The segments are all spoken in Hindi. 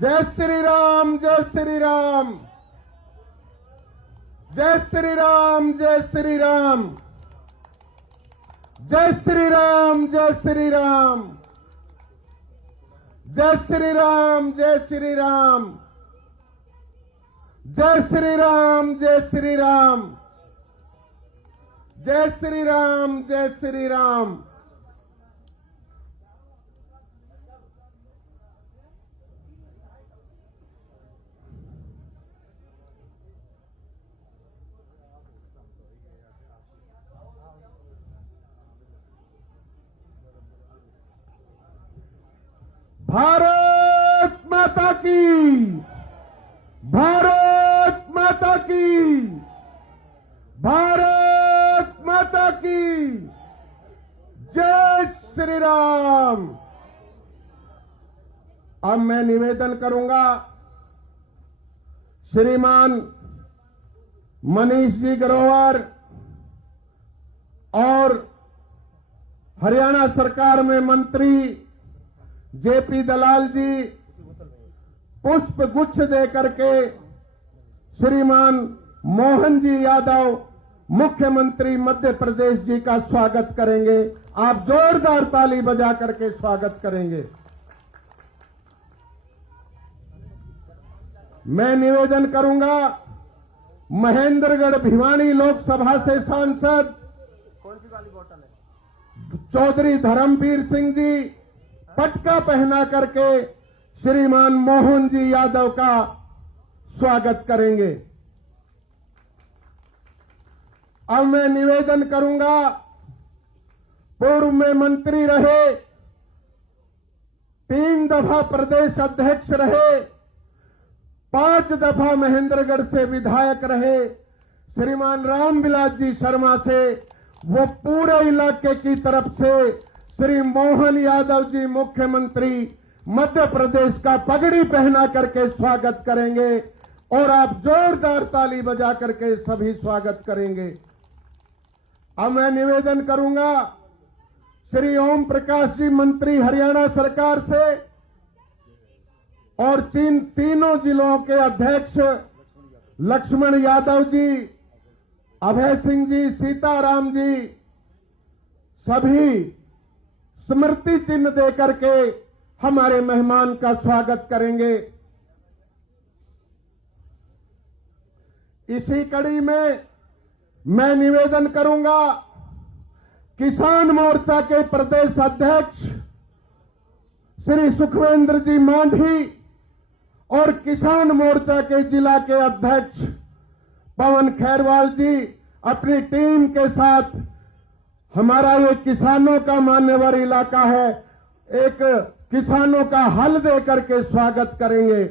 जय श्री राम, जय श्री राम, जय श्री राम, जय श्री राम, जय श्री राम, जय श्री राम, जय श्री राम, जय श्री राम, जय श्री राम, जय श्री राम, जय श्री राम, जय श्री राम। भारत माता की, भारत माता की, भारत माता की जय श्री राम। अब मैं निवेदन करूंगा श्रीमान मनीष जी ग्रोवर और हरियाणा सरकार में मंत्री जेपी दलाल जी पुष्प गुच्छ देकर के श्रीमान मोहन जी यादव मुख्यमंत्री मध्य प्रदेश जी का स्वागत करेंगे। आप जोरदार ताली बजा करके स्वागत करेंगे। मैं निवेदन करूंगा महेंद्रगढ़ भिवानी लोकसभा से सांसद कौन सी वाली बोतल है? चौधरी धर्मवीर सिंह जी पटका पहना करके श्रीमान मोहन जी यादव का स्वागत करेंगे। अब मैं निवेदन करूंगा पूर्व में मंत्री रहे, 3 दफा प्रदेश अध्यक्ष रहे, 5 दफा महेंद्रगढ़ से विधायक रहे श्रीमान रामविलास जी शर्मा से वो पूरे इलाके की तरफ से श्री मोहन यादव जी मुख्यमंत्री मध्य प्रदेश का पगड़ी पहना करके स्वागत करेंगे और आप जोरदार ताली बजा करके सभी स्वागत करेंगे। अब मैं निवेदन करूंगा श्री ओम प्रकाश जी मंत्री हरियाणा सरकार से और तीनों जिलों के अध्यक्ष लक्ष्मण यादव जी, अभय सिंह जी, सीताराम जी सभी स्मृति चिन्ह देकर के हमारे मेहमान का स्वागत करेंगे। इसी कड़ी में मैं निवेदन करूंगा किसान मोर्चा के प्रदेश अध्यक्ष श्री सुखवेंद्र जी मांझी और किसान मोर्चा के जिला के अध्यक्ष पवन खैरवाल जी अपनी टीम के साथ, हमारा ये किसानों का मान्यवर इलाका है, एक किसानों का हल दे करके स्वागत करेंगे।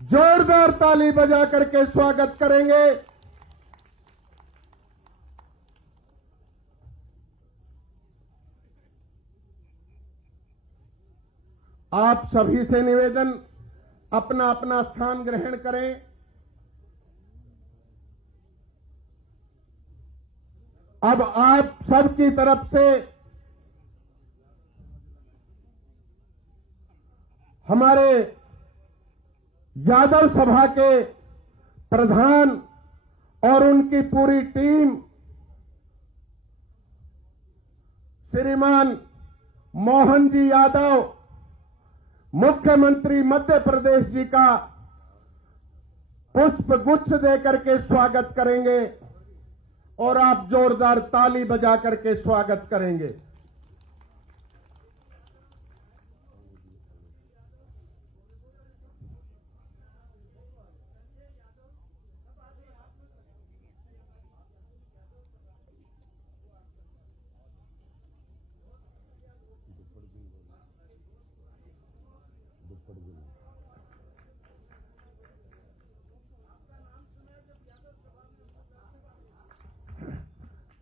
जोरदार ताली बजा करके स्वागत करेंगे। आप सभी से निवेदन अपना अपना स्थान ग्रहण करें। अब आप सबकी तरफ से हमारे यादव सभा के प्रधान और उनकी पूरी टीम श्रीमान मोहन जी यादव मुख्यमंत्री मध्य प्रदेश जी का पुष्प गुच्छ देकर के स्वागत करेंगे और आप जोरदार ताली बजा करके स्वागत करेंगे।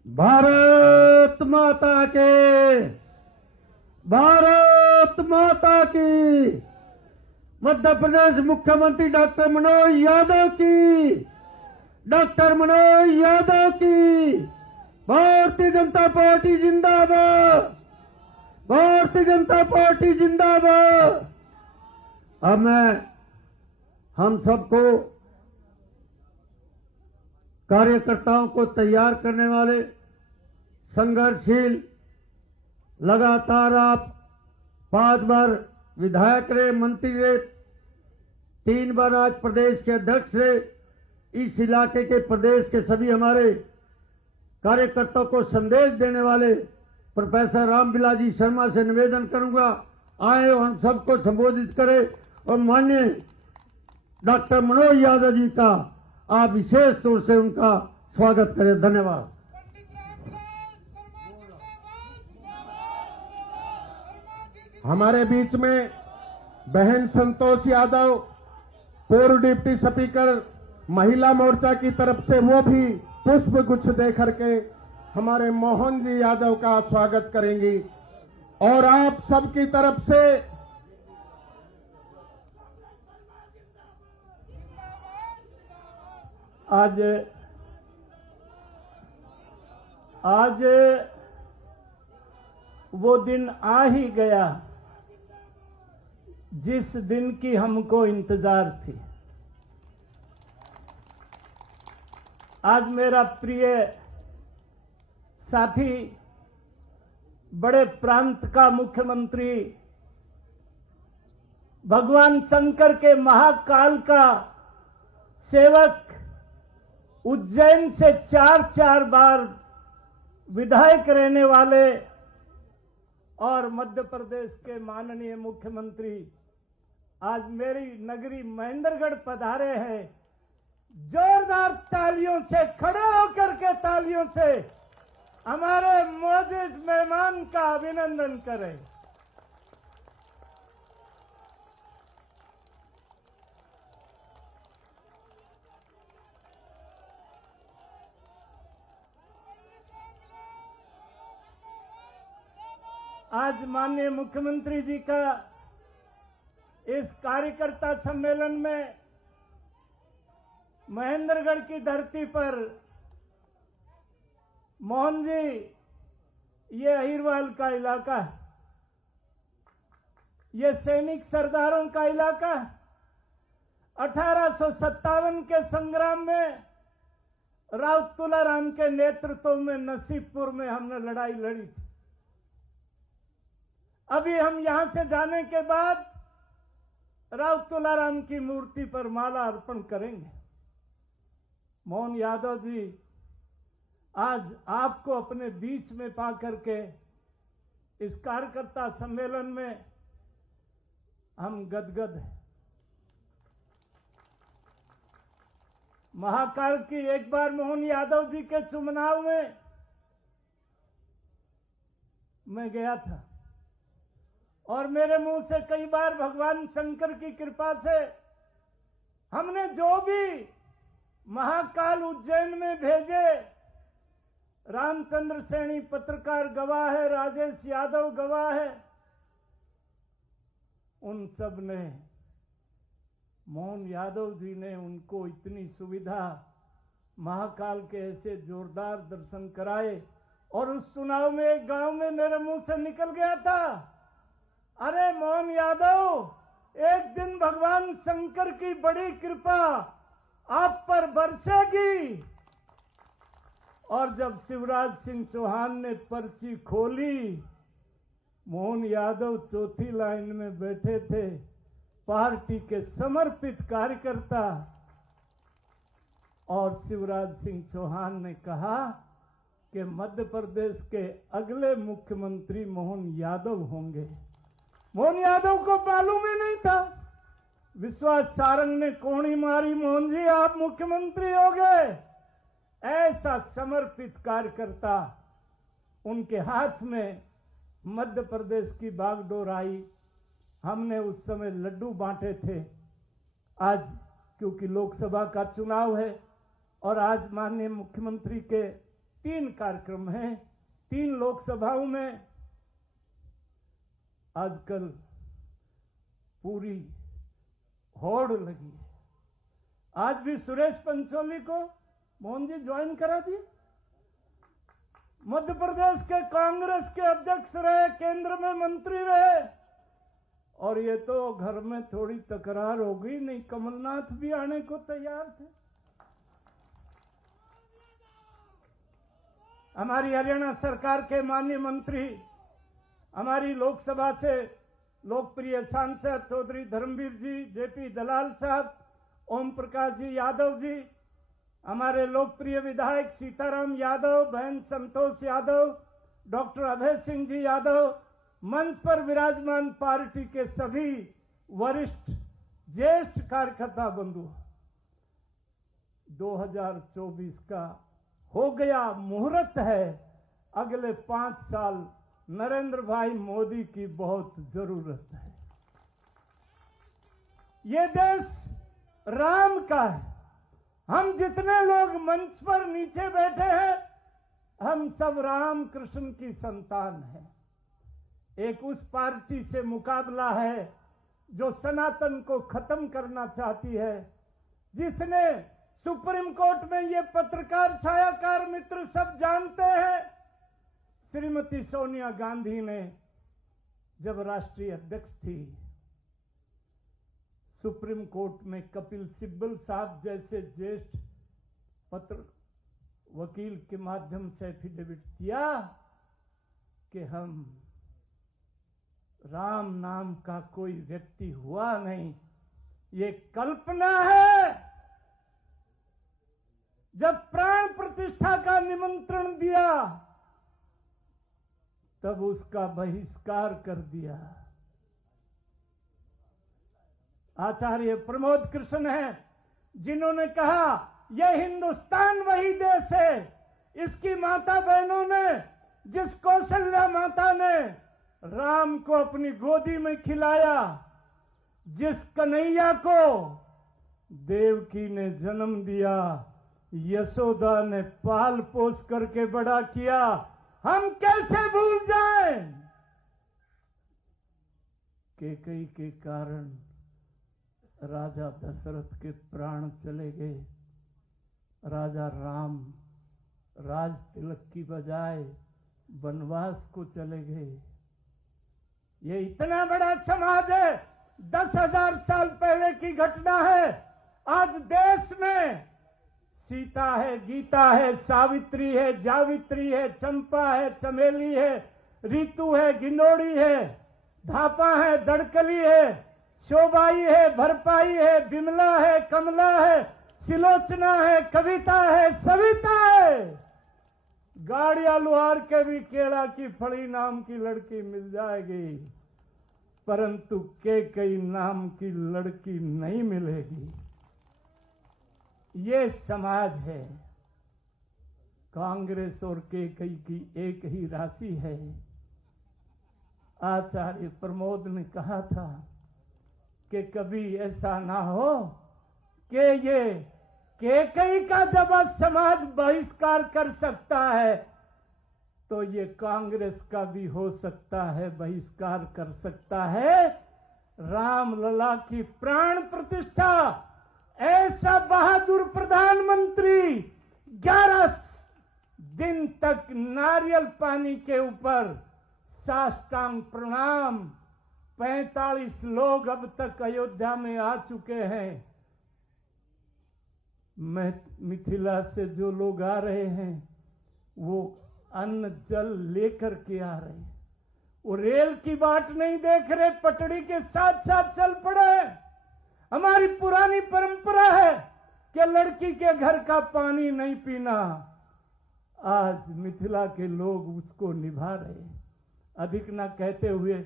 भारत माता के, भारत माता की। मध्य प्रदेश मुख्यमंत्री डॉक्टर मनोज यादव की, डॉक्टर मनोज यादव की। भारतीय जनता पार्टी जिंदाबाद, भारतीय जनता पार्टी जिंदाबाद। अब मैं हम सबको कार्यकर्ताओं को तैयार करने वाले संघर्षशील, लगातार आप 5 बार विधायक रहे, मंत्री रहे, 3 बार आज प्रदेश के अध्यक्ष रहे, इस इलाके के प्रदेश के सभी हमारे कार्यकर्ताओं को संदेश देने वाले प्रोफेसर रामविलास जी शर्मा से निवेदन करूंगा, आए और हम सबको संबोधित करें और माननीय डॉक्टर मनोज यादव जी का आप विशेष तौर से उनका स्वागत करें। धन्यवाद। हमारे बीच में बहन संतोष यादव, पूर्व डिप्टी स्पीकर महिला मोर्चा की तरफ से, वो भी पुष्प गुच्छ दे करके हमारे मोहन जी यादव का स्वागत करेंगी। और आप सबकी तरफ से आज वो दिन आ ही गया जिस दिन की हमको इंतजार थी। आज मेरा प्रिय साथी, बड़े प्रांत का मुख्यमंत्री, भगवान शंकर के महाकाल का सेवक, उज्जैन से 4 बार विधायक रहने वाले और मध्य प्रदेश के माननीय मुख्यमंत्री आज मेरी नगरी महेंद्रगढ़ पधारे हैं। जोरदार तालियों से, खड़े होकर के तालियों से हमारे मौजूद मेहमान का अभिनंदन करें। आज माननीय मुख्यमंत्री जी का इस कार्यकर्ता सम्मेलन में महेंद्रगढ़ की धरती पर, मोहन जी, ये अहिरवाल का इलाका है, ये सैनिक सरदारों का इलाका है। 1857 के संग्राम में राव तुलाराम के नेतृत्व में नसीबपुर में हमने लड़ाई लड़ी थी। अभी हम यहां से जाने के बाद राव तुलाराम की मूर्ति पर माला अर्पण करेंगे। मोहन यादव जी, आज आपको अपने बीच में पा करके इस कार्यकर्ता सम्मेलन में हम गदगद हैं। महाकाल की एक बार मोहन यादव जी के चुनाव में मैं गया था और मेरे मुंह से कई बार भगवान शंकर की कृपा से हमने जो भी महाकाल उज्जैन में भेजे, रामचंद्र सैनी पत्रकार गवाह है, राजेश यादव गवाह है, उन सब ने, मोहन यादव जी ने उनको इतनी सुविधा, महाकाल के ऐसे जोरदार दर्शन कराए। और उस चुनाव में एक गांव में मेरे मुंह से निकल गया था, अरे मोहन यादव, एक दिन भगवान शंकर की बड़ी कृपा आप पर बरसेगी। और जब शिवराज सिंह चौहान ने पर्ची खोली, मोहन यादव चौथी लाइन में बैठे थे, पार्टी के समर्पित कार्यकर्ता, और शिवराज सिंह चौहान ने कहा कि मध्य प्रदेश के अगले मुख्यमंत्री मोहन यादव होंगे। मोहन यादव को मालूम ही नहीं था। विश्वास सारंग ने कोणी मारी, मोहन जी आप मुख्यमंत्री हो गए। ऐसा समर्पित कार्यकर्ता, उनके हाथ में मध्य प्रदेश की बागडोर आई। हमने उस समय लड्डू बांटे थे। आज क्योंकि लोकसभा का चुनाव है और आज माननीय मुख्यमंत्री के 3 कार्यक्रम हैं, 3 लोकसभाओं में, आजकल पूरी होड़ लगी है। आज भी सुरेश पंचोली को मोहन जी ज्वाइन करा दिए। मध्य प्रदेश के कांग्रेस के अध्यक्ष रहे, केंद्र में मंत्री रहे, और ये तो घर में थोड़ी तकरार हो गई, नहीं कमलनाथ भी आने को तैयार थे। हमारी हरियाणा सरकार के माननीय मंत्री, हमारी लोकसभा से लोकप्रिय सांसद चौधरी धर्मवीर जी, जेपी दलाल साहब, ओम प्रकाश जी यादव जी, हमारे लोकप्रिय विधायक सीताराम यादव, बहन संतोष यादव, डॉक्टर अभय सिंह जी यादव, मंच पर विराजमान पार्टी के सभी वरिष्ठ ज्येष्ठ कार्यकर्ता बंधु, 2024 का हो गया मुहूर्त है। अगले 5 साल नरेंद्र भाई मोदी की बहुत जरूरत है। ये देश राम का है। हम जितने लोग मंच पर नीचे बैठे हैं, हम सब राम कृष्ण की संतान हैं। एक उस पार्टी से मुकाबला है जो सनातन को खत्म करना चाहती है, जिसने सुप्रीम कोर्ट में ये पत्रकार छायाकार मित्र सब जानते हैं, श्रीमती सोनिया गांधी ने जब राष्ट्रीय अध्यक्ष थी, सुप्रीम कोर्ट में कपिल सिब्बल साहब जैसे ज्येष्ठ वकील के माध्यम से एफिडेविट किया कि हम राम नाम का कोई व्यक्ति हुआ नहीं, ये कल्पना है। जब प्राण प्रतिष्ठा का निमंत्रण दिया तब उसका बहिष्कार कर दिया। आचार्य प्रमोद कृष्ण हैं जिन्होंने कहा यह हिंदुस्तान वही देश है, इसकी माता बहनों ने, जिस कौशल्या माता ने राम को अपनी गोदी में खिलाया, जिस कन्हैया को देवकी ने जन्म दिया, यशोदा ने पाल पोस करके बड़ा किया, हम कैसे भूल जाएं? कैकेयी के कारण राजा दशरथ के प्राण चले गए। राजा राम राज तिलक की बजाय वनवास को चले गए। ये इतना बड़ा समाज है, 10,000 साल पहले की घटना है। आज देश में सीता है, गीता है, सावित्री है, जावित्री है, चंपा है, चमेली है, ऋतु है, गिंदोड़ी है, धापा है, दड़कली है, शोभाई है, भरपाई है, बिमला है, कमला है, सिलोचना है, कविता है, सविता है। गाड़िया लुहार के भी केला की फड़ी नाम की लड़की मिल जाएगी, परंतु कैकेयी नाम की लड़की नहीं मिलेगी। ये समाज है। कांग्रेस और कैकेयी की एक ही राशि है। आचार्य प्रमोद ने कहा था कि कभी ऐसा ना हो कि ये कैकेयी का जब समाज बहिष्कार कर सकता है तो ये कांग्रेस का भी हो सकता है, बहिष्कार कर सकता है। राम लला की प्राण प्रतिष्ठा, ऐसा बहादुर प्रधानमंत्री 11 दिन तक नारियल पानी के ऊपर साष्टांग प्रणाम। 45 लोग अब तक अयोध्या में आ चुके हैं। मिथिला से जो लोग आ रहे हैं वो अन्न जल लेकर के आ रहे हैं। वो रेल की बाट नहीं देख रहे, पटड़ी के साथ साथ चल पड़े। हमारी पुरानी परंपरा है कि लड़की के घर का पानी नहीं पीना। आज मिथिला के लोग उसको निभा रहे हैं। अधिक ना कहते हुए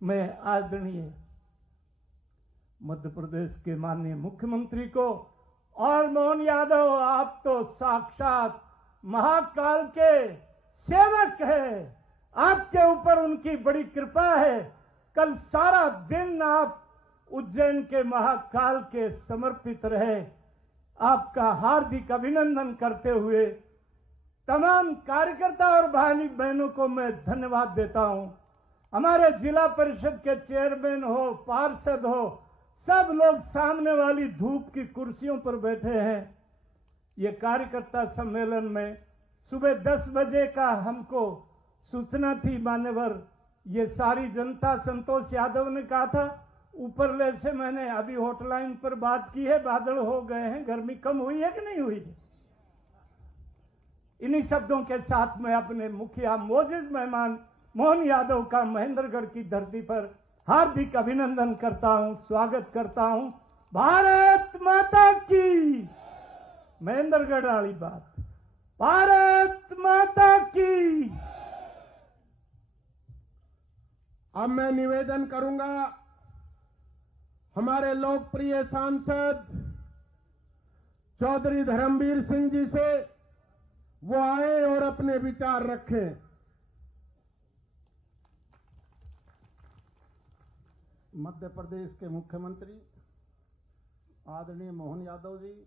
मैं आदरणीय मध्य प्रदेश के माननीय मुख्यमंत्री को और मोहन यादव, आप तो साक्षात महाकाल के सेवक हैं, आपके ऊपर उनकी बड़ी कृपा है। कल सारा दिन आप उज्जैन के महाकाल के समर्पित रहे। आपका हार्दिक अभिनंदन करते हुए तमाम कार्यकर्ता और भाई बहनों को मैं धन्यवाद देता हूं। हमारे जिला परिषद के चेयरमैन हो, पार्षद हो, सब लोग सामने वाली धूप की कुर्सियों पर बैठे हैं। ये कार्यकर्ता सम्मेलन में सुबह 10 बजे का हमको सूचना थी मान्यवर, ये सारी जनता संतोष यादव ने कहा था। ऊपरले से मैंने अभी हॉटलाइन पर बात की है, बादल हो गए हैं, गर्मी कम हुई है कि नहीं हुई है। इन्हीं शब्दों के साथ मैं अपने मुखिया मोजिज मेहमान मोहन यादव का महेंद्रगढ़ की धरती पर हार्दिक अभिनंदन करता हूं, स्वागत करता हूं। भारत माता की। महेंद्रगढ़ वाली बात, भारत माता की। अब मैं निवेदन करूंगा हमारे लोकप्रिय सांसद चौधरी धर्मवीर सिंह जी से, वो आए और अपने विचार रखें। मध्य प्रदेश के मुख्यमंत्री आदरणीय मोहन यादव जी,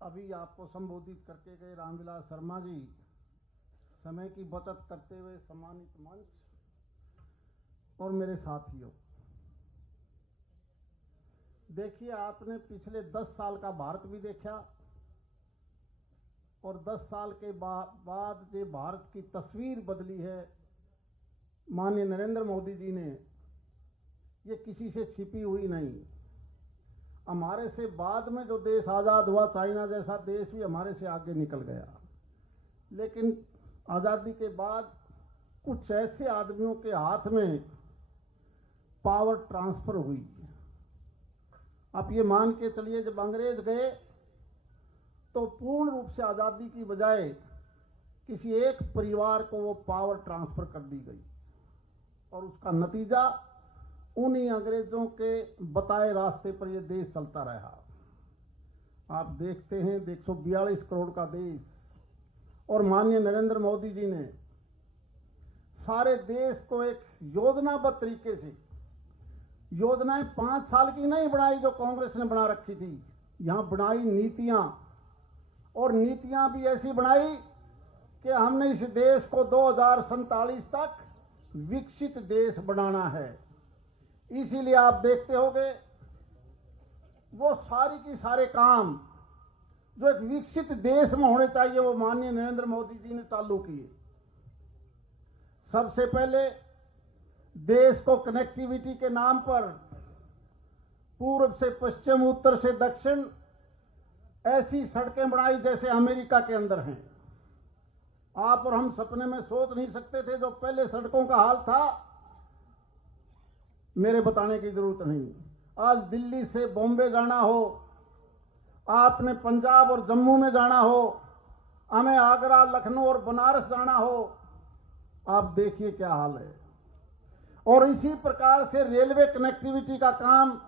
अभी आपको संबोधित करके गए रामविलास शर्मा जी, समय की बचत करते हुए सम्मानित मंच और मेरे साथियों, देखिए आपने पिछले 10 साल का भारत भी देखा और 10 साल के बाद जो भारत की तस्वीर बदली है माननीय नरेंद्र मोदी जी ने, ये किसी से छिपी हुई नहीं। हमारे से बाद में जो देश आज़ाद हुआ, चाइना जैसा देश भी हमारे से आगे निकल गया, लेकिन आज़ादी के बाद कुछ ऐसे आदमियों के हाथ में पावर ट्रांसफर हुई। आप ये मान के चलिए, जब अंग्रेज गए तो पूर्ण रूप से आज़ादी की बजाय किसी एक परिवार को वो पावर ट्रांसफर कर दी गई और उसका नतीजा उन्हीं अंग्रेजों के बताए रास्ते पर ये देश चलता रहा। आप देखते हैं 142 करोड़ का देश, और माननीय नरेंद्र मोदी जी ने सारे देश को एक योजनाबद्ध तरीके से, योजनाएं 5 साल की नहीं बनाई जो कांग्रेस ने बना रखी थी, यहां बनाई नीतियां, और नीतियां भी ऐसी बनाई कि हमने इस देश को 2047 तक विकसित देश बनाना है। इसीलिए आप देखते होंगे वो सारी की सारे काम जो एक विकसित देश में होने चाहिए वो माननीय नरेंद्र मोदी जी ने चालू किए। सबसे पहले देश को कनेक्टिविटी के नाम पर पूर्व से पश्चिम, उत्तर से दक्षिण ऐसी सड़कें बनाई जैसे अमेरिका के अंदर हैं। आप और हम सपने में सोच नहीं सकते थे जो पहले सड़कों का हाल था, मेरे बताने की जरूरत नहीं। आज दिल्ली से बॉम्बे जाना हो, आपने पंजाब और जम्मू में जाना हो, हमें आगरा, लखनऊ और बनारस जाना हो, आप देखिए क्या हाल है। और इसी प्रकार से रेलवे कनेक्टिविटी का काम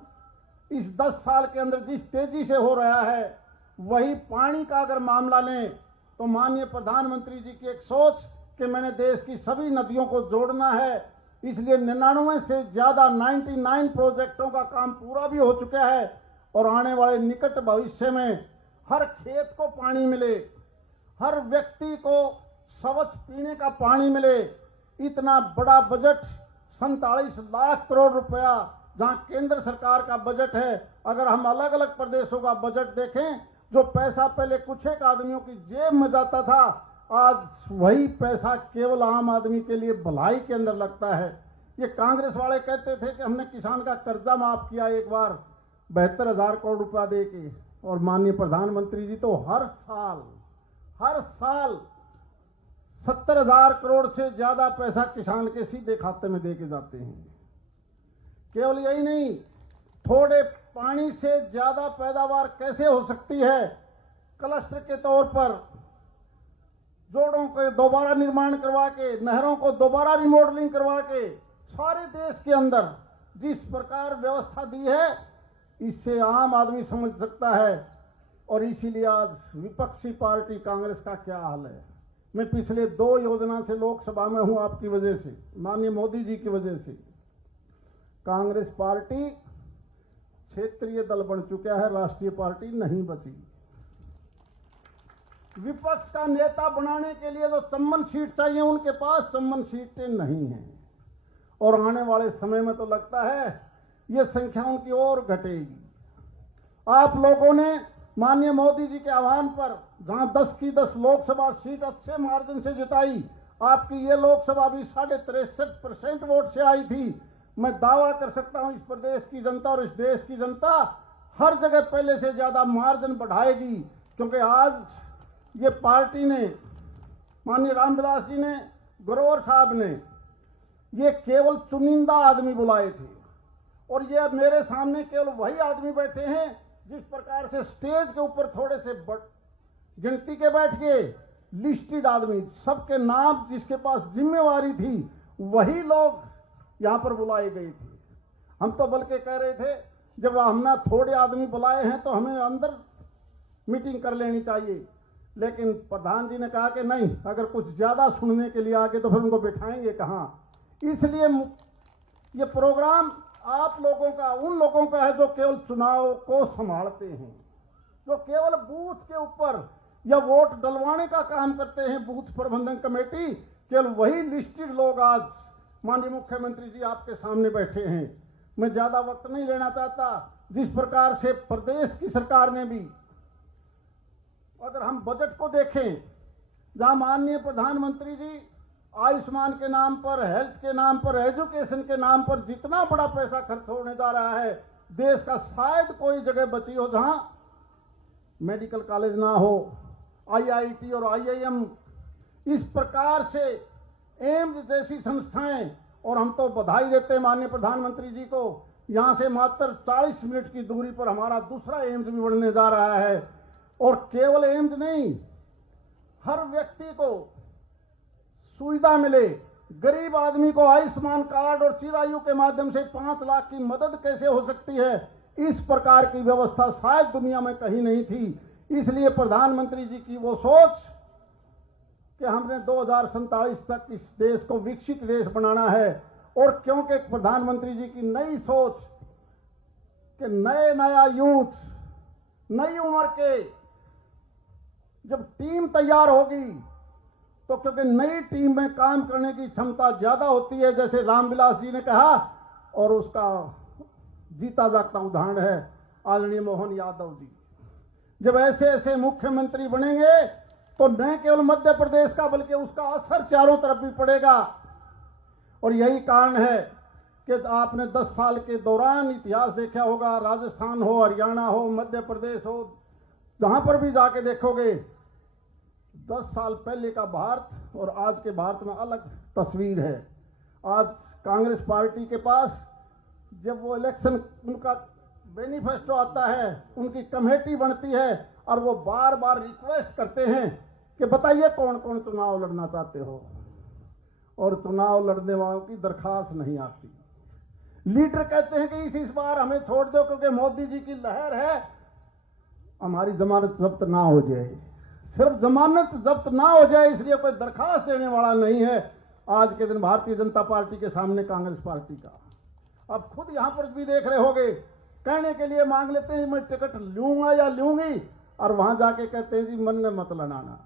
इस 10 साल के अंदर जिस तेजी से हो रहा है, वही पानी का अगर मामला लें तो माननीय प्रधानमंत्री जी की एक सोच कि मैंने देश की सभी नदियों को जोड़ना है, इसलिए 99 से ज्यादा 99 प्रोजेक्टों का काम पूरा भी हो चुका है और आने वाले निकट भविष्य में हर खेत को पानी मिले, हर व्यक्ति को स्वच्छ पीने का पानी मिले। इतना बड़ा बजट 47 लाख करोड़ रुपया जहां केंद्र सरकार का बजट है, अगर हम अलग अलग प्रदेशों का बजट देखें, जो पैसा पहले कुछ एक आदमियों की जेब में जाता था, आज वही पैसा केवल आम आदमी के लिए भलाई के अंदर लगता है। ये कांग्रेस वाले कहते थे कि हमने किसान का कर्जा माफ किया एक बार 72,000 करोड़ रुपया दे के, और माननीय प्रधानमंत्री जी तो हर साल 70,000 करोड़ से ज्यादा पैसा किसान के सीधे खाते में दे के जाते हैं। केवल यही नहीं, थोड़े पानी से ज्यादा पैदावार कैसे हो सकती है, क्लस्टर के तौर पर जोड़ों के दोबारा निर्माण करवा के, नहरों को दोबारा रिमॉडलिंग करवा के सारे देश के अंदर जिस प्रकार व्यवस्था दी है, इससे आम आदमी समझ सकता है। और इसीलिए आज विपक्षी पार्टी कांग्रेस का क्या हाल है। मैं पिछले 2 योजना से लोकसभा में हूं आपकी वजह से, माननीय मोदी जी की वजह से। कांग्रेस पार्टी क्षेत्रीय दल बन चुका है, राष्ट्रीय पार्टी नहीं बची। विपक्ष का नेता बनाने के लिए जो सम्मान सीट चाहिए, उनके पास सम्मान सीटें नहीं हैं, और आने वाले समय में तो लगता है ये संख्या उनकी और घटेगी। आप लोगों ने माननीय मोदी जी के आह्वान पर जहां 10 की 10 लोकसभा सीट अच्छे मार्जिन से जिताई, आपकी ये लोकसभा भी 63.5% वोट से आई थी। मैं दावा कर सकता हूं इस प्रदेश की जनता और इस देश की जनता हर जगह पहले से ज्यादा मार्जिन बढ़ाएगी, क्योंकि आज ये पार्टी ने, माननीय रामविलास जी ने, ग्रोवर साहब ने, ये केवल चुनिंदा आदमी बुलाए थे और ये मेरे सामने केवल वही आदमी बैठे हैं जिस प्रकार से स्टेज के ऊपर थोड़े से गिनती के बैठ के लिस्टेड आदमी, सबके नाम जिसके पास जिम्मेवारी थी, वही लोग यहां पर बुलाए गए थे। हम तो बल्कि कह रहे थे जब हमने थोड़े आदमी बुलाए हैं तो हमें अंदर मीटिंग कर लेनी चाहिए, लेकिन प्रधान जी ने कहा कि नहीं, अगर कुछ ज्यादा सुनने के लिए आगे तो फिर उनको बिठाएंगे कहां। इसलिए ये प्रोग्राम आप लोगों का, उन लोगों का है जो केवल चुनाव को संभालते हैं, जो केवल बूथ के ऊपर या वोट डलवाने का काम करते हैं, बूथ प्रबंधन कमेटी, केवल वही लिस्टेड लोग आज माननीय मुख्यमंत्री जी आपके सामने बैठे हैं। मैं ज्यादा वक्त नहीं लेना चाहता। जिस प्रकार से प्रदेश की सरकार ने भी, अगर हम बजट को देखें, जहां माननीय प्रधानमंत्री जी आयुष्मान के नाम पर, हेल्थ के नाम पर, एजुकेशन के नाम पर जितना बड़ा पैसा खर्च होने जा रहा है, देश का शायद कोई जगह बची हो जहां मेडिकल कॉलेज ना हो, आईआईटी और आईआईएम, इस प्रकार से एम्स जैसी संस्थाएं, और हम तो बधाई देते हैं माननीय प्रधानमंत्री जी को, यहां से मात्र 40 मिनट की दूरी पर हमारा दूसरा एम्स भी बनने जा रहा है। और केवल एम्स नहीं, हर व्यक्ति को सुविधा मिले, गरीब आदमी को आयुष्मान कार्ड और चिरायु के माध्यम से 5 लाख की मदद कैसे हो सकती है, इस प्रकार की व्यवस्था शायद दुनिया में कहीं नहीं थी। इसलिए प्रधानमंत्री जी की वो सोच कि हमने 2047 तक इस देश को विकसित देश बनाना है, और क्योंकि प्रधानमंत्री जी की नई सोच कि नया यूथ, नई उम्र के जब टीम तैयार होगी, तो क्योंकि नई टीम में काम करने की क्षमता ज्यादा होती है, जैसे रामविलास जी ने कहा, और उसका जीता जागता उदाहरण है आदरणीय मोहन यादव जी। जब ऐसे ऐसे मुख्यमंत्री बनेंगे तो न केवल मध्य प्रदेश का बल्कि उसका असर चारों तरफ भी पड़ेगा। और यही कारण है कि आपने 10 साल के दौरान इतिहास देखा होगा, राजस्थान हो, हरियाणा हो, मध्य प्रदेश हो, जहां पर भी जाके देखोगे 10 साल पहले का भारत और आज के भारत में अलग तस्वीर है। आज कांग्रेस पार्टी के पास जब वो इलेक्शन, उनका मैनिफेस्टो आता है, उनकी कमेटी बनती है और वो बार बार रिक्वेस्ट करते हैं कि बताइए कौन कौन चुनाव लड़ना चाहते हो, और चुनाव लड़ने वालों की दरखास्त नहीं आती। लीडर कहते हैं कि इस बार हमें छोड़ दो क्योंकि मोदी जी की लहर है, हमारी जमानत जब्त ना हो जाए। सिर्फ जमानत जब्त ना हो जाए इसलिए कोई दरखास्त देने वाला नहीं है आज के दिन भारतीय जनता पार्टी के सामने कांग्रेस पार्टी का। अब खुद यहां पर भी देख रहे होगे, कहने के लिए मांग लेते हैं मैं टिकट लूंगा या लूंगी, और वहां जाके कहते हैं जी मन में मत लड़ाना।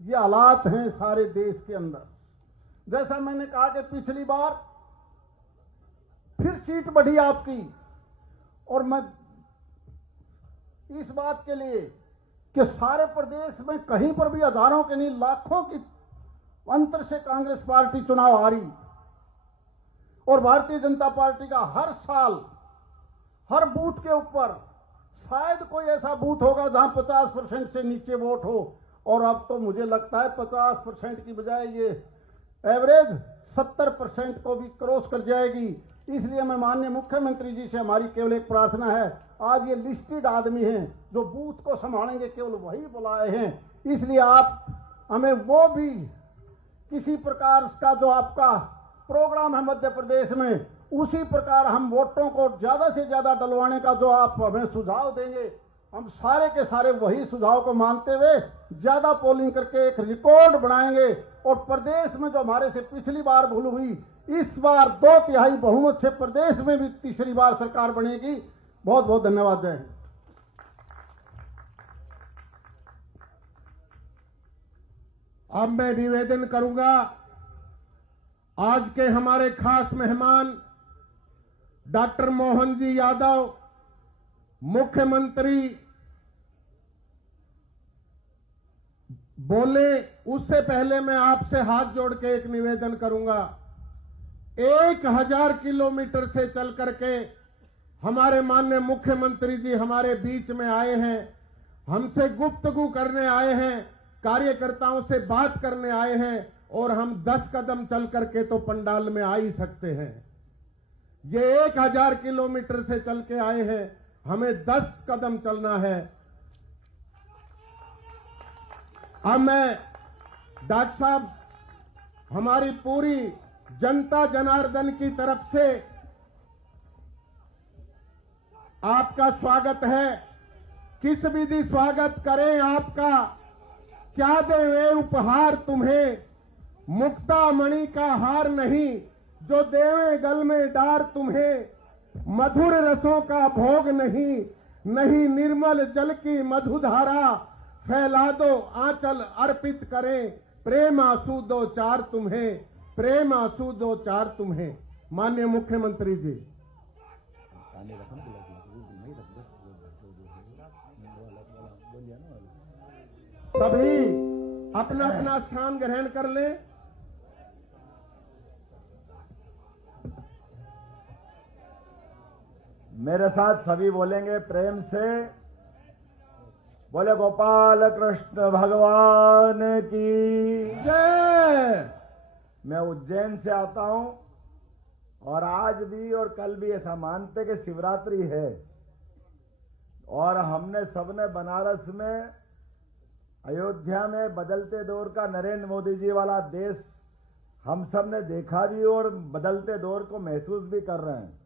ये हालात हैं सारे देश के अंदर। जैसा मैंने कहा कि पिछली बार फिर सीट बढ़ी आपकी, और मैं इस बात के लिए कि सारे प्रदेश में कहीं पर भी हजारों के नहीं लाखों की अंतर से कांग्रेस पार्टी चुनाव हारी, और भारतीय जनता पार्टी का हर साल हर बूथ के ऊपर शायद कोई ऐसा बूथ होगा जहां 50% से नीचे वोट हो, और अब तो मुझे लगता है 50% की बजाय ये एवरेज 70% को भी क्रॉस कर जाएगी। इसलिए मैं माननीय मुख्यमंत्री जी से हमारी केवल एक प्रार्थना है, आज ये लिस्टेड आदमी हैं जो बूथ को संभालेंगे, केवल वही बुलाए हैं, इसलिए आप हमें वो भी किसी प्रकार का जो आपका प्रोग्राम है मध्य प्रदेश में, उसी प्रकार हम वोटों को ज्यादा से ज्यादा डलवाने का जो आप हमें सुझाव देंगे, हम सारे के सारे वही सुझाव को मानते हुए ज्यादा पोलिंग करके एक रिकॉर्ड बनाएंगे, और प्रदेश में जो हमारे से पिछली बार भूल हुई, इस बार 2/3 बहुमत से प्रदेश में भी तीसरी बार सरकार बनेगी। बहुत बहुत धन्यवाद। जय हिंद। अब मैं निवेदन करूंगा, आज के हमारे खास मेहमान डॉक्टर मोहन जी यादव, मुख्यमंत्री बोले उससे पहले मैं आपसे हाथ जोड़ के एक निवेदन करूंगा। 1000 किलोमीटर से चल करके हमारे माननीय मुख्यमंत्री जी हमारे बीच में आए हैं, हमसे गुफ्तगू करने आए हैं, कार्यकर्ताओं से बात करने आए हैं, और हम 10 कदम चल करके तो पंडाल में आ ही सकते हैं। ये 1000 किलोमीटर से चल के आए हैं, हमें 10 कदम चलना है। अब मैं डॉक्टर साहब हमारी पूरी जनता जनार्दन की तरफ से आपका स्वागत है। किस विधि स्वागत करें आपका, क्या दें वे उपहार तुम्हें, मुक्ता मणि का हार नहीं जो देवे गल में डार तुम्हें, मधुर रसों का भोग नहीं, नहीं निर्मल जल की मधुधारा, फैला दो आंचल अर्पित करें, प्रेम आंसू दो चार तुम्हें, प्रेम आंसू दो चार तुम्हें। माननीय मुख्यमंत्री जी, सभी अपना अपना स्थान ग्रहण कर लें। मेरे साथ सभी बोलेंगे प्रेम से, बोले गोपाल कृष्ण भगवान की जय। मैं उज्जैन से आता हूं और आज भी और कल भी ऐसा मानते कि शिवरात्रि है, और हमने सबने बनारस में, अयोध्या में बदलते दौर का नरेंद्र मोदी जी वाला देश हम सब ने देखा भी और बदलते दौर को महसूस भी कर रहे हैं।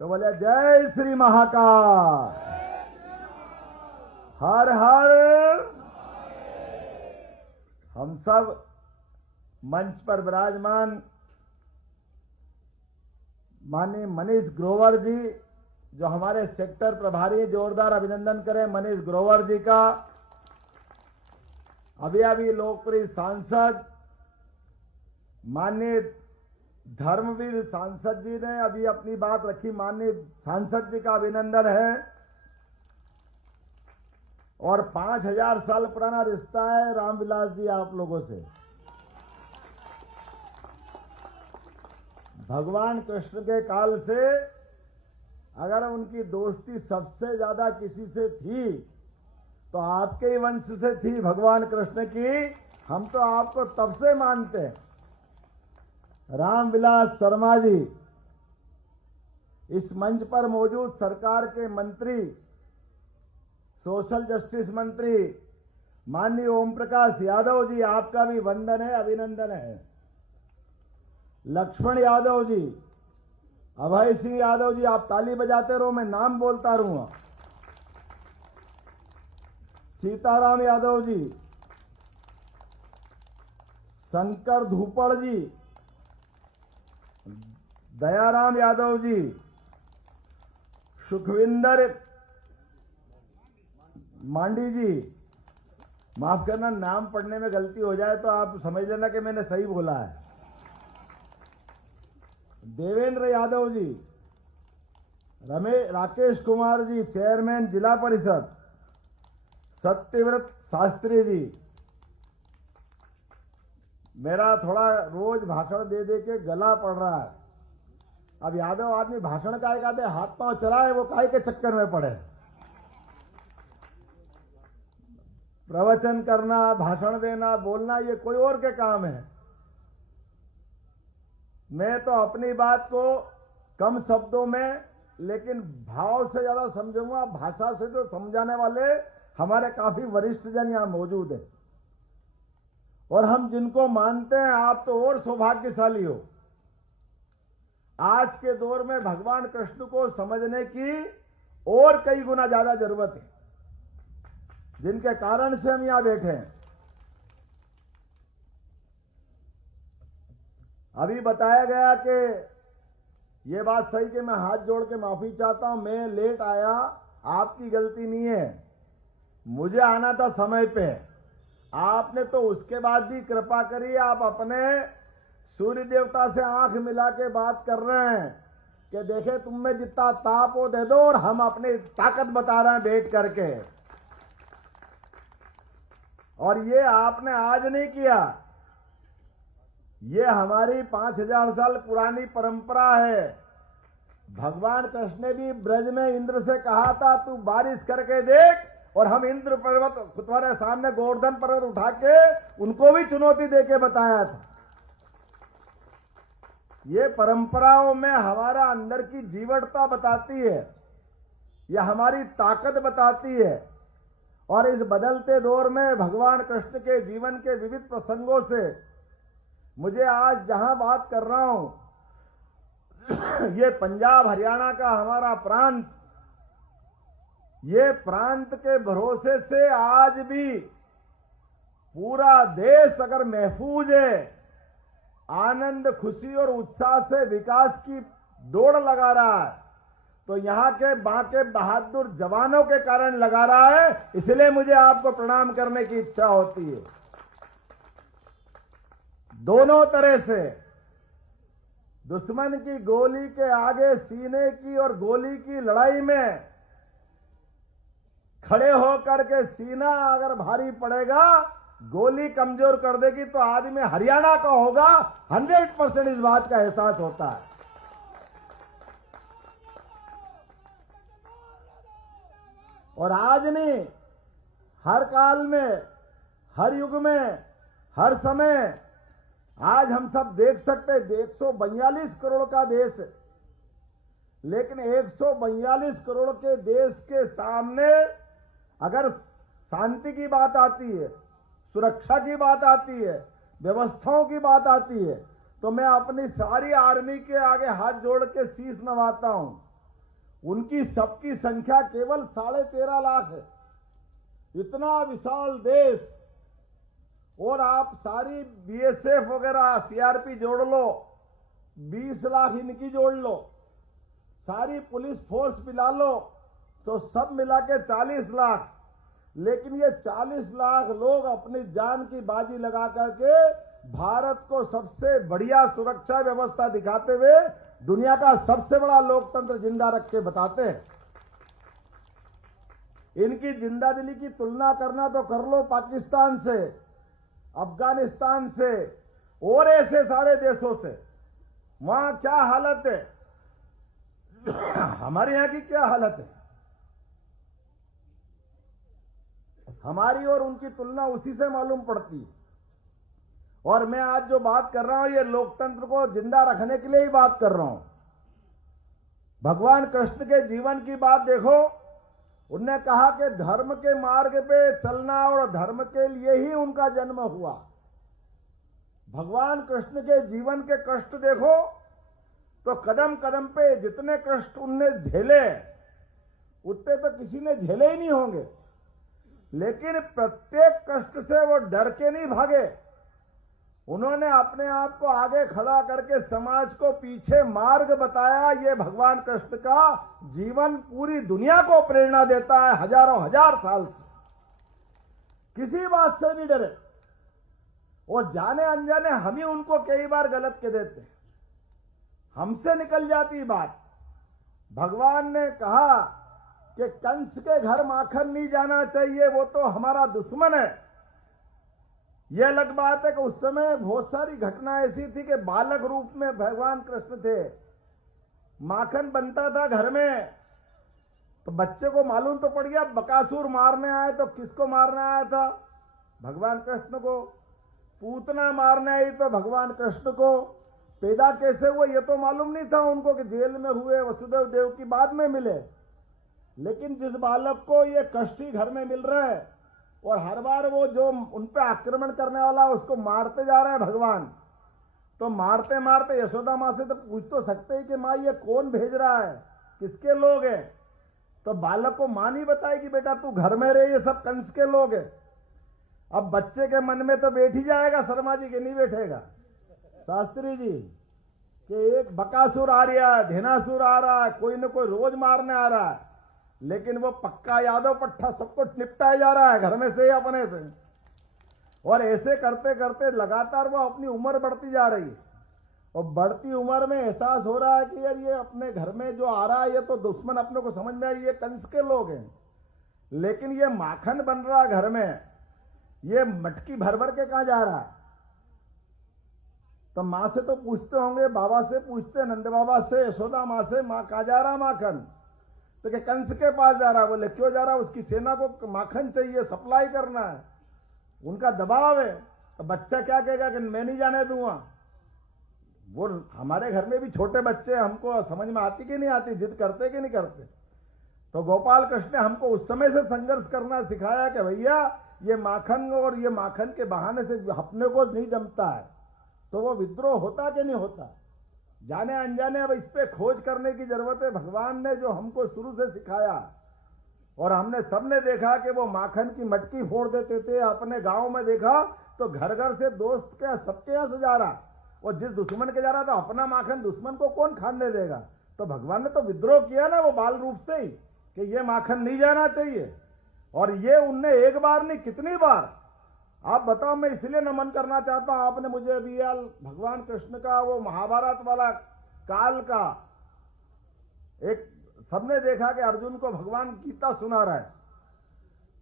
तो बोले जय श्री महाकाल, हर हर। हम सब मंच पर विराजमान माननीय मनीष ग्रोवर जी, जो हमारे सेक्टर प्रभारी, जोरदार अभिनंदन करें मनीष ग्रोवर जी का। अभी अभी लोकप्रिय सांसद माननीय धर्मवीर सांसद जी ने अभी अपनी बात रखी, माननीय सांसद जी का अभिनंदन है। और 5000 साल पुराना रिश्ता है रामविलास जी आप लोगों से। भगवान कृष्ण के काल से अगर उनकी दोस्ती सबसे ज्यादा किसी से थी तो आपके ही वंश से थी, भगवान कृष्ण की। हम तो आपको तब से मानते हैं। रामविलास शर्मा जी, इस मंच पर मौजूद सरकार के मंत्री, सोशल जस्टिस मंत्री माननीय ओम प्रकाश यादव जी, आपका भी वंदन है, अभिनंदन है। लक्ष्मण यादव जी, अभय सिंह यादव जी, आप ताली बजाते रहो, मैं नाम बोलता रहूंगा। सीताराम यादव जी, शंकर धूपड़ जी, दयाराम यादव जी, सुखविंदर मांडी जी, माफ करना नाम पढ़ने में गलती हो जाए तो आप समझ लेना कि मैंने सही बोला है। देवेंद्र यादव जी, राकेश कुमार जी, चेयरमैन जिला परिषद, सत्यव्रत शास्त्री जी। मेरा थोड़ा रोज भाषण दे दे के गला पड़ रहा है। अब यादव आदमी भाषण का एक आधे हाथ पांव चलाए, वो काहे के चक्कर में पड़े। प्रवचन करना, भाषण देना, बोलना, ये कोई और के काम है। मैं तो अपनी बात को कम शब्दों में लेकिन भाव से ज्यादा समझूंगा। भाषा से जो समझाने वाले हमारे काफी वरिष्ठ जन यहां मौजूद है, और हम जिनको मानते हैं, आप तो और सौभाग्यशाली हो। आज के दौर में भगवान कृष्ण को समझने की और कई गुना ज्यादा जरूरत है, जिनके कारण से हम यहां बैठे हैं। अभी बताया गया कि ये बात सही कि मैं हाथ जोड़ के माफी चाहता हूं, मैं लेट आया, आपकी गलती नहीं है, मुझे आना था समय पे। आपने तो उसके बाद भी कृपा करी, आप अपने सूर्य देवता से आंख मिला के बात कर रहे हैं कि देखे तुम में जितना ताप हो दे दो, और हम अपनी ताकत बता रहे हैं बैठ करके। और ये आपने आज नहीं किया, ये हमारी 5000 साल पुरानी परंपरा है। भगवान कृष्ण ने भी ब्रज में इंद्र से कहा था, तू बारिश करके देख, और हम इंद्र पर्वत तुम्हारे सामने गोवर्धन पर्वत उठा के उनको भी चुनौती देके बताया था। ये परंपराओं में हमारा अंदर की जीवटता बताती है, यह हमारी ताकत बताती है। और इस बदलते दौर में भगवान कृष्ण के जीवन के विविध प्रसंगों से मुझे आज जहां बात कर रहा हूं, ये पंजाब हरियाणा का हमारा प्रांत, ये प्रांत के भरोसे से आज भी पूरा देश अगर महफूज है, आनंद, खुशी और उत्साह से विकास की दौड़ लगा रहा है, तो यहां के बांके बहादुर जवानों के कारण लगा रहा है। इसलिए मुझे आपको प्रणाम करने की इच्छा होती है। दोनों तरह से दुश्मन की गोली के आगे सीने की और गोली की लड़ाई में खड़े होकर के सीना अगर भारी पड़ेगा, गोली कमजोर कर देगी, तो आदमी हरियाणा का होगा। 100% इस बात का एहसास होता है। और आज नहीं, हर काल में, हर युग में, हर समय आज हम सब देख सकते हैं 142 करोड़ का देश है, लेकिन 142 करोड़ के देश के सामने अगर शांति की बात आती है, सुरक्षा की बात आती है, व्यवस्थाओं की बात आती है, तो मैं अपनी सारी आर्मी के आगे हाथ जोड़ के शीश नवाता हूं। उनकी सबकी संख्या केवल 13.5 लाख है। इतना विशाल देश, और आप सारी बीएसएफ वगैरह सीआरपी जोड़ लो, 20 लाख इनकी जोड़ लो, सारी पुलिस फोर्स मिला लो, तो सब मिला के 40 लाख। लेकिन ये 40 लाख लोग अपनी जान की बाजी लगा करके भारत को सबसे बढ़िया सुरक्षा व्यवस्था दिखाते हुए दुनिया का सबसे बड़ा लोकतंत्र जिंदा रख के बताते हैं। इनकी जिंदादिली की तुलना करना तो कर लो पाकिस्तान से, अफगानिस्तान से और ऐसे सारे देशों से। वहां क्या हालत है, हमारे यहां की क्या हालत है। हमारी और उनकी तुलना उसी से मालूम पड़ती है। और मैं आज जो बात कर रहा हूं, ये लोकतंत्र को जिंदा रखने के लिए ही बात कर रहा हूं। भगवान कृष्ण के जीवन की बात देखो, उनने कहा कि धर्म के मार्ग पे चलना, और धर्म के लिए ही उनका जन्म हुआ। भगवान कृष्ण के जीवन के कष्ट देखो, तो कदम कदम पे जितने कष्ट उनने झेले, उतने तो किसी ने झेले ही नहीं होंगे। लेकिन प्रत्येक कष्ट से वो डर के नहीं भागे। उन्होंने अपने आप को आगे खड़ा करके समाज को पीछे मार्ग बताया। ये भगवान कृष्ण का जीवन पूरी दुनिया को प्रेरणा देता है, हजारों हजार साल से। किसी बात से नहीं डरे, और जाने अनजाने हम ही उनको कई बार गलत कह देते, हमसे निकल जाती बात। भगवान ने कहा कि कंस के घर माखन नहीं जाना चाहिए, वो तो हमारा दुश्मन है। यह अलग बात है कि उस समय बहुत सारी घटना ऐसी थी कि बालक रूप में भगवान कृष्ण थे, माखन बनता था घर में, तो बच्चे को मालूम तो पड़ गया बकासुर मारने आए, तो किसको मारने आया था? भगवान कृष्ण को। पूतना मारने आई तो भगवान कृष्ण को। पैदा कैसे हुए ये तो मालूम नहीं था उनको, कि जेल में हुए, वसुदेव देव की बाद में मिले। लेकिन जिस बालक को ये कष्ट ही घर में मिल रहा है, और हर बार वो जो उन पे आक्रमण करने वाला है उसको मारते जा रहे हैं भगवान, तो मारते मारते यशोदा माँ से तो पूछ तो सकते ही कि माँ ये कौन भेज रहा है, किसके लोग हैं? तो बालक को माँ नहीं बताएगी बेटा तू घर में रहे, ये सब कंस के लोग हैं। अब बच्चे के मन में तो बैठ ही जाएगा शर्मा जी के, नहीं बैठेगा शास्त्री जी, कि एक बकासुर आ रहा है, धेनासुर आ रहा है, कोई न कोई रोज मारने आ रहा है। लेकिन वो पक्का यादव पट्टा सबको निपटाया जा रहा है घर में से ही, अपने से। और ऐसे करते करते लगातार वो अपनी उम्र बढ़ती जा रही है, और बढ़ती उम्र में एहसास हो रहा है कि यार ये अपने घर में जो आ रहा है ये तो दुश्मन अपने को समझ में आई, ये कंस के लोग हैं। लेकिन ये माखन बन रहा घर में, ये मटकी भर भर के कहां जा रहा है? तो मां से तो पूछते होंगे, बाबा से पूछते, नंद बाबा से, यशोदा मां से, मां कहां जा रहा माखन? तो क्या कंस के पास जा रहा है? बोले क्यों जा रहा है? उसकी सेना को माखन चाहिए, सप्लाई करना है, उनका दबाव है। तो बच्चा क्या कहेगा कि मैं नहीं जाने दूंगा? वो हमारे घर में भी छोटे बच्चे, हमको समझ में आती कि नहीं आती, जिद करते कि नहीं करते? तो गोपाल कृष्ण ने हमको उस समय से संघर्ष करना सिखाया कि भैया ये माखन और ये माखन के बहाने से अपने को नहीं जमता है, तो वो विद्रोह होता कि नहीं होता? जाने अनजाने अब इस पे खोज करने की जरूरत है। भगवान ने जो हमको शुरू से सिखाया और हमने सबने देखा कि वो माखन की मटकी फोड़ देते थे। अपने गांव में देखा तो घर घर से दोस्त के सबके यहां से जा रहा, और जिस दुश्मन के जा रहा था अपना माखन दुश्मन को कौन खाने देगा? तो भगवान ने तो विद्रोह किया ना वो बाल रूप से ही कि ये माखन नहीं जाना चाहिए। और ये उनने एक बार नहीं कितनी बार, आप बताओ। मैं इसलिए नमन करना चाहता हूं, आपने मुझे अभी भगवान कृष्ण का वो महाभारत वाला काल का एक सबने देखा कि अर्जुन को भगवान गीता सुना रहा है।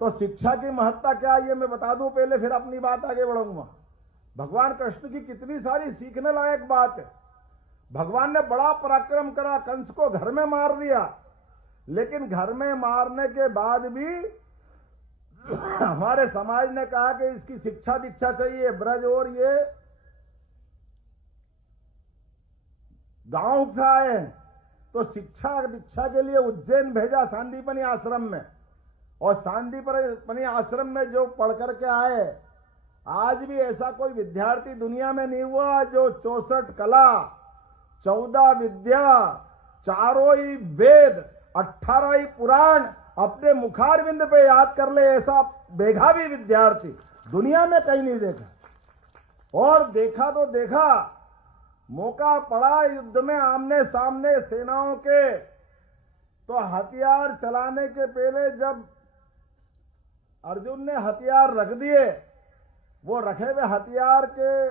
तो शिक्षा की महत्ता क्या है ये मैं बता दूं पहले, फिर अपनी बात आगे बढ़ाऊंगा। भगवान कृष्ण की कितनी सारी सीखने लायक बात है। भगवान ने बड़ा पराक्रम करा, कंस को घर में मार दिया, लेकिन घर में मारने के बाद भी हमारे समाज ने कहा कि इसकी शिक्षा दीक्षा चाहिए। ब्रज और ये गांव से आए तो शिक्षा दीक्षा के लिए उज्जैन भेजा सांदीपनी आश्रम में, और सांदीपनी आश्रम में जो पढ़ करके आए, आज भी ऐसा कोई विद्यार्थी दुनिया में नहीं हुआ जो 64 कला, 14 विद्या, 4 ही वेद, 18 ही पुराण अपने मुखारविंद पे याद कर ले, ऐसा बेघा भी विद्यार्थी दुनिया में कहीं नहीं देखा। और देखा तो देखा, मौका पड़ा युद्ध में आमने सामने सेनाओं के, तो हथियार चलाने के पहले जब अर्जुन ने हथियार रख दिए, वो रखे हुए हथियार के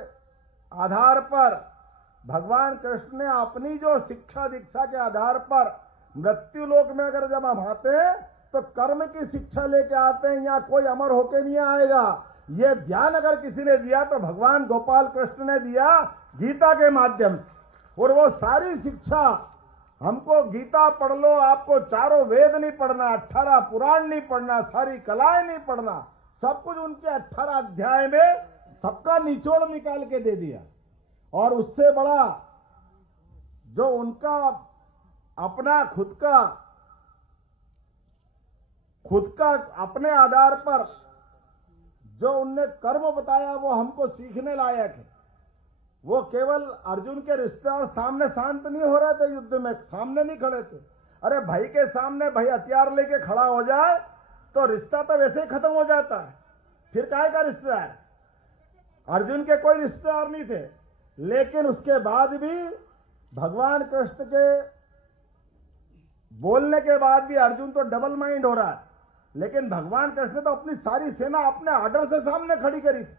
आधार पर भगवान कृष्ण ने अपनी जो शिक्षा दीक्षा के आधार पर मृत्यु लोक में अगर जब हम आते हैं तो कर्म की शिक्षा लेके आते हैं। यहाँ कोई अमर होके नहीं आएगा। ये ज्ञान अगर किसी ने दिया तो भगवान गोपाल कृष्ण ने दिया गीता के माध्यम से। और वो सारी शिक्षा हमको, गीता पढ़ लो, आपको 4 वेद नहीं पढ़ना, 18 पुराण नहीं पढ़ना, सारी कलाएं नहीं पढ़ना, सब कुछ उनके 18 अध्याय में सबका निचोड़ निकाल के दे दिया। और उससे बड़ा जो उनका अपना खुद का अपने आधार पर जो उनने कर्म बताया वो हमको सीखने लायक है। वो केवल अर्जुन के रिश्तेदार सामने शांत नहीं हो रहे थे, युद्ध में सामने नहीं खड़े थे। अरे भाई के सामने भाई हथियार लेके खड़ा हो जाए तो रिश्ता तो वैसे ही खत्म हो जाता है, फिर काहे का रिश्तेदार? अर्जुन के कोई रिश्तेदार नहीं थे, लेकिन उसके बाद भी भगवान कृष्ण के बोलने के बाद भी अर्जुन तो डबल माइंड हो रहा है। लेकिन भगवान कृष्ण तो अपनी सारी सेना अपने ऑर्डर से सामने खड़ी करी थी।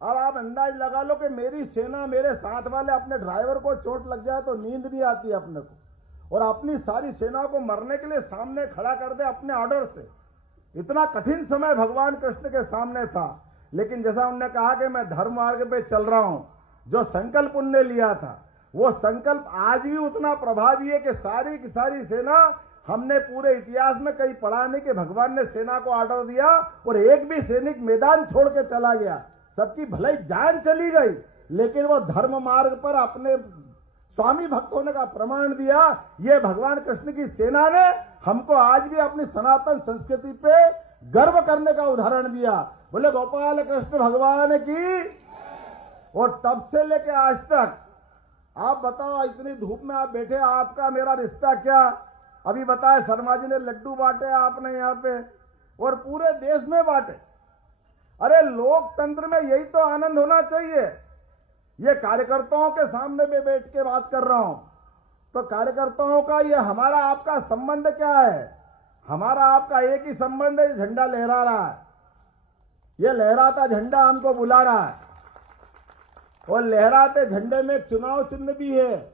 अब आप अंदाज लगा लो कि मेरी सेना, मेरे साथ वाले अपने ड्राइवर को चोट लग जाए तो नींद नहीं आती अपने को, और अपनी सारी सेना को मरने के लिए सामने खड़ा कर दे अपने ऑर्डर से। इतना कठिन समय भगवान कृष्ण के सामने था, लेकिन जैसा उन्होंने कहा कि मैं धर्म मार्ग पे चल रहा हूं, जो संकल्प उनने लिया था वो संकल्प आज भी उतना प्रभावी है कि सारी की सारी सेना, हमने पूरे इतिहास में कहीं पढ़ा नहीं कि भगवान ने सेना को ऑर्डर दिया और एक भी सैनिक मैदान छोड़ के चला गया। सबकी भलाई जान चली गई, लेकिन वो धर्म मार्ग पर अपने स्वामी भक्त होने का प्रमाण दिया। ये भगवान कृष्ण की सेना ने हमको आज भी अपनी सनातन संस्कृति पे गर्व करने का उदाहरण दिया। बोले गोपाल कृष्ण भगवान की। और तब से लेके आज तक आप बताओ, इतनी धूप में आप बैठे, आपका मेरा रिश्ता क्या? अभी बताए शर्मा जी ने लड्डू बांटे आपने यहाँ पे, और पूरे देश में बांटे। अरे लोकतंत्र में यही तो आनंद होना चाहिए। ये कार्यकर्ताओं के सामने में बैठ के बात कर रहा हूं, तो कार्यकर्ताओं का ये हमारा आपका संबंध क्या है? हमारा आपका एक ही संबंध है, झंडा लहरा रहा है। ये लहराता झंडा हमको बुला रहा है, और लहराते झंडे में चुनाव चिन्ह भी है।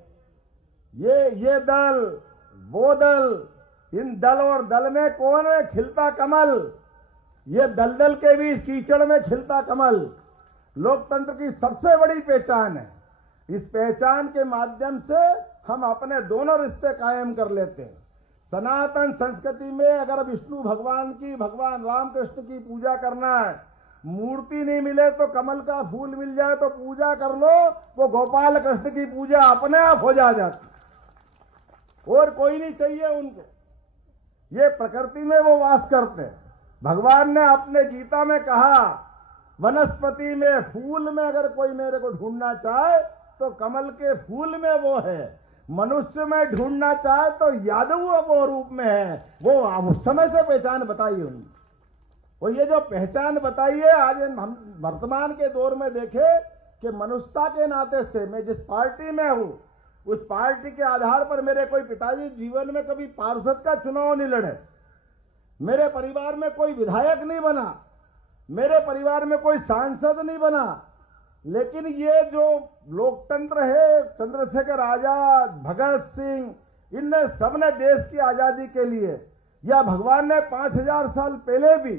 ये दल, वो दल, इन दल और दल में कौन है? खिलता कमल। ये दलदल के बीच कीचड़ में खिलता कमल लोकतंत्र की सबसे बड़ी पहचान है। इस पहचान के माध्यम से हम अपने दोनों रिश्ते कायम कर लेते हैं। सनातन संस्कृति में अगर विष्णु भगवान की, भगवान रामकृष्ण की पूजा करना है, मूर्ति नहीं मिले तो कमल का फूल मिल जाए तो पूजा कर लो, वो गोपाल कृष्ण की पूजा अपने आप हो जाती, और कोई नहीं चाहिए उनको। ये प्रकृति में वो वास करते हैं। भगवान ने अपने गीता में कहा, वनस्पति में, फूल में अगर कोई मेरे को ढूंढना चाहे तो कमल के फूल में वो है, मनुष्य में ढूंढना चाहे तो यादव वो रूप में है। वो उस समय से पहचान बताइए उन्होंने, और ये जो पहचान बताई है, आज हम वर्तमान के दौर में देखे कि मनुष्यता के नाते से मैं जिस पार्टी में हूं, उस पार्टी के आधार पर मेरे कोई पिताजी जीवन में कभी पार्षद का चुनाव नहीं लड़े, मेरे परिवार में कोई विधायक नहीं बना, मेरे परिवार में कोई सांसद नहीं बना, लेकिन ये जो लोकतंत्र है, चंद्रशेखर आजाद, भगत सिंह, इनने सबने देश की आजादी के लिए, या भगवान ने 5000 साल पहले भी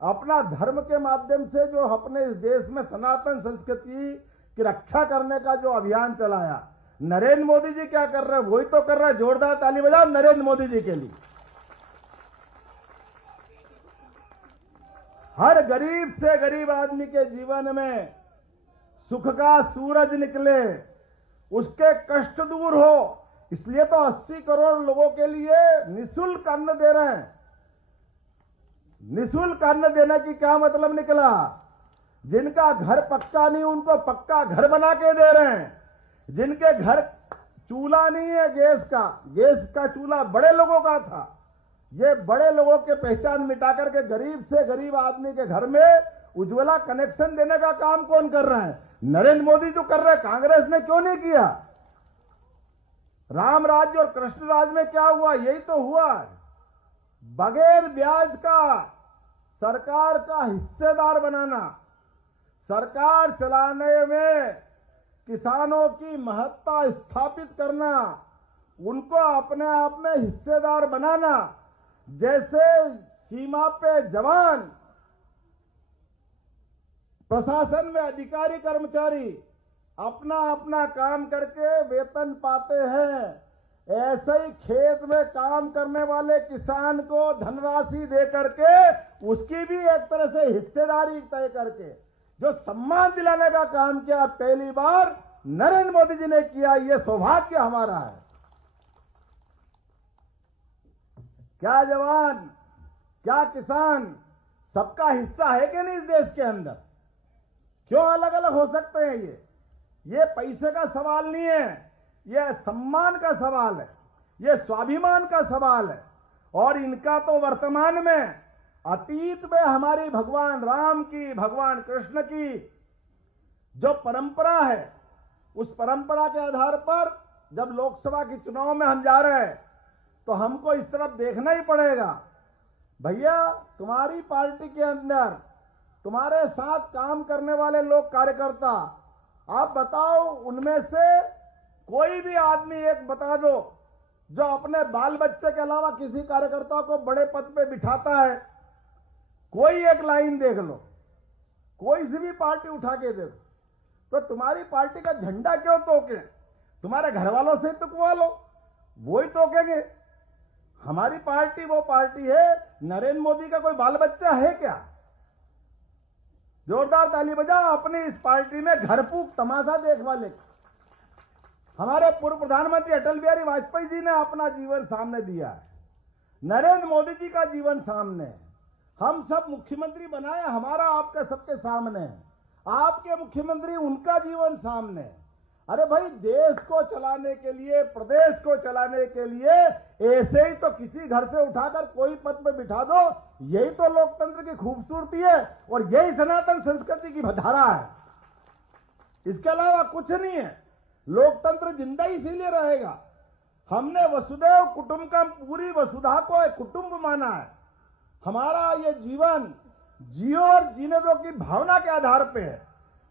अपना धर्म के माध्यम से जो अपने इस देश में सनातन संस्कृति की रक्षा करने का जो अभियान चलाया, नरेंद्र मोदी जी क्या कर रहे हैं? वही तो कर रहे हैं। जोरदार ताली बजाओ नरेंद्र मोदी जी के लिए। हर गरीब से गरीब आदमी के जीवन में सुख का सूरज निकले, उसके कष्ट दूर हो, इसलिए तो 80 करोड़ लोगों के लिए निःशुल्क अन्न दे रहे हैं। निःशुल्क अन्न देने की क्या मतलब निकला? जिनका घर पक्का नहीं उनको पक्का घर बना के दे रहे हैं, जिनके घर चूल्हा नहीं है गैस का चूल्हा बड़े लोगों का था, ये बड़े लोगों के पहचान मिटा करके गरीब से गरीब आदमी के घर में उज्ज्वला कनेक्शन देने का काम कौन कर रहा है? नरेंद्र मोदी जो कर रहे हैं। कांग्रेस ने क्यों नहीं किया? राम राज्य और कृष्ण राज्य में क्या हुआ? यही तो हुआ, बगैर ब्याज का सरकार का हिस्सेदार बनाना, सरकार चलाने में किसानों की महत्ता स्थापित करना, उनको अपने आप में हिस्सेदार बनाना। जैसे सीमा पे जवान, प्रशासन में अधिकारी कर्मचारी अपना अपना काम करके वेतन पाते हैं, ऐसे ही खेत में काम करने वाले किसान को धनराशि दे करके उसकी भी एक तरह से हिस्सेदारी तय करके जो सम्मान दिलाने का काम किया, पहली बार नरेंद्र मोदी जी ने किया। ये सौभाग्य हमारा है। क्या जवान, क्या किसान, सबका हिस्सा है कि नहीं इस देश के अंदर? क्यों अलग अलग हो सकते हैं? ये पैसे का सवाल नहीं है, ये सम्मान का सवाल है, ये स्वाभिमान का सवाल है। और इनका तो वर्तमान में, अतीत में हमारी भगवान राम की, भगवान कृष्ण की जो परंपरा है, उस परंपरा के आधार पर जब लोकसभा के चुनाव में हम जा रहे हैं तो हमको इस तरफ देखना ही पड़ेगा। भैया, तुम्हारी पार्टी के अंदर तुम्हारे साथ काम करने वाले लोग, कार्यकर्ता, आप बताओ उनमें से कोई भी आदमी एक बता दो जो अपने बाल बच्चे के अलावा किसी कार्यकर्ता को बड़े पद पे बिठाता है। कोई एक लाइन देख लो, कोई सी भी पार्टी उठा के दे दो। तो तुम्हारी पार्टी का झंडा क्यों तोके? तुम्हारे घर वालों से तुकवा लो, वो ही तोकेंगे। हमारी पार्टी वो पार्टी है, नरेंद्र मोदी का कोई बाल बच्चा है क्या? जोरदार ताली बजाओ अपनी इस पार्टी में घर फूक तमाशा देख वाले। हमारे पूर्व प्रधानमंत्री अटल बिहारी वाजपेयी जी ने अपना जीवन सामने दिया है, नरेंद्र मोदी जी का जीवन सामने है। हम सब मुख्यमंत्री बनाए, हमारा आपका सबके सामने है, आपके मुख्यमंत्री उनका जीवन सामने है। अरे भाई, देश को चलाने के लिए, प्रदेश को चलाने के लिए ऐसे ही तो किसी घर से उठाकर कोई पद पे बिठा दो, यही तो लोकतंत्र की खूबसूरती है और यही सनातन संस्कृति की धारा है। इसके अलावा कुछ नहीं है। लोकतंत्र जिंदा इसीलिए रहेगा, हमने वसुदैव कुटुंबकम, पूरी वसुधा को एक कुटुंब माना है। हमारा ये जीवन जियो और जीने दो की भावना के आधार पे है।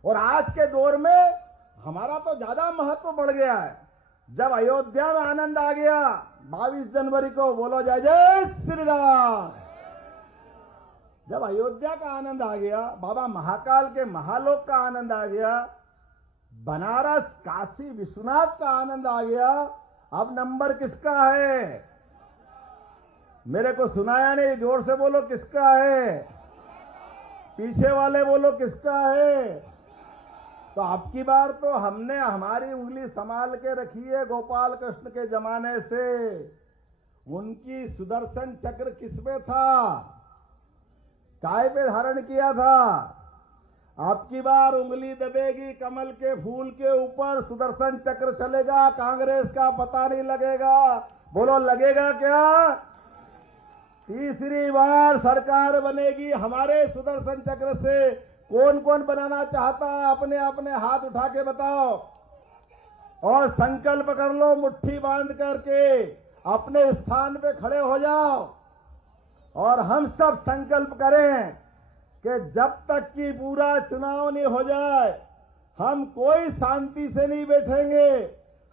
और आज के दौर में हमारा तो ज्यादा महत्व बढ़ गया है। जब अयोध्या में आनंद आ गया 22 जनवरी को, बोलो जय जय श्री राम। जब अयोध्या का आनंद आ गया, बाबा महाकाल के महालोक का आनंद आ गया, बनारस काशी विश्वनाथ का आनंद आ गया, अब नंबर किसका है? मेरे को सुनाया नहीं, जोर से बोलो किसका है? पीछे वाले बोलो किसका है? तो अब की बार तो हमने हमारी उंगली संभाल के रखी है गोपाल कृष्ण के जमाने से। उनकी सुदर्शन चक्र किसमें था? काय पे धारण किया था? अब की बार उंगली दबेगी कमल के फूल के ऊपर, सुदर्शन चक्र चलेगा, कांग्रेस का पता नहीं लगेगा। बोलो लगेगा क्या? तीसरी बार सरकार बनेगी हमारे सुदर्शन चक्र से। कौन कौन बनाना चाहता है अपने अपने हाथ उठा के बताओ, और संकल्प कर लो, मुट्ठी बांध करके अपने स्थान पे खड़े हो जाओ, और हम सब संकल्प करें कि जब तक कि पूरा चुनाव नहीं हो जाए हम कोई शांति से नहीं बैठेंगे।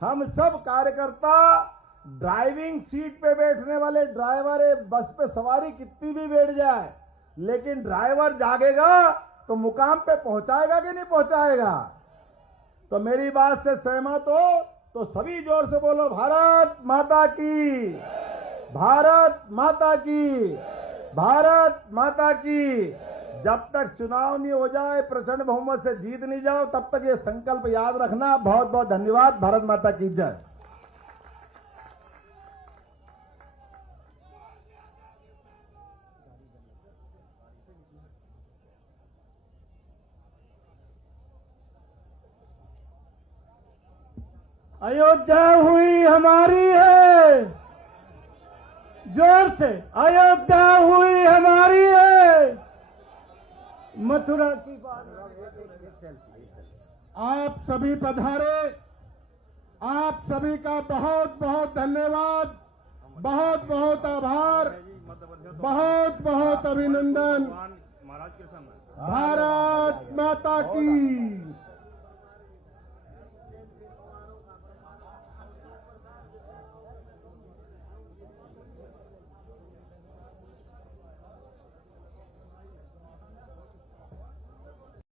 हम सब कार्यकर्ता ड्राइविंग सीट पे बैठने वाले ड्राइवर, बस पे सवारी कितनी भी बैठ जाए, लेकिन ड्राइवर जागेगा तो मुकाम पे पहुंचाएगा कि नहीं पहुंचाएगा? तो मेरी बात से सहमत हो तो सभी जोर से बोलो भारत माता की, भारत माता की, भारत माता की। जब तक चुनाव नहीं हो जाए, प्रचंड बहुमत से जीत नहीं जाओ, तब तक ये संकल्प याद रखना। बहुत बहुत धन्यवाद। भारत माता की जय। अयोध्या हुई हमारी है, जोर से, अयोध्या हुई हमारी है। मथुरा की बात, आप सभी पधारे, आप सभी का बहुत बहुत धन्यवाद, बहुत बहुत आभार, बहुत बहुत अभिनंदन। भारत माता की।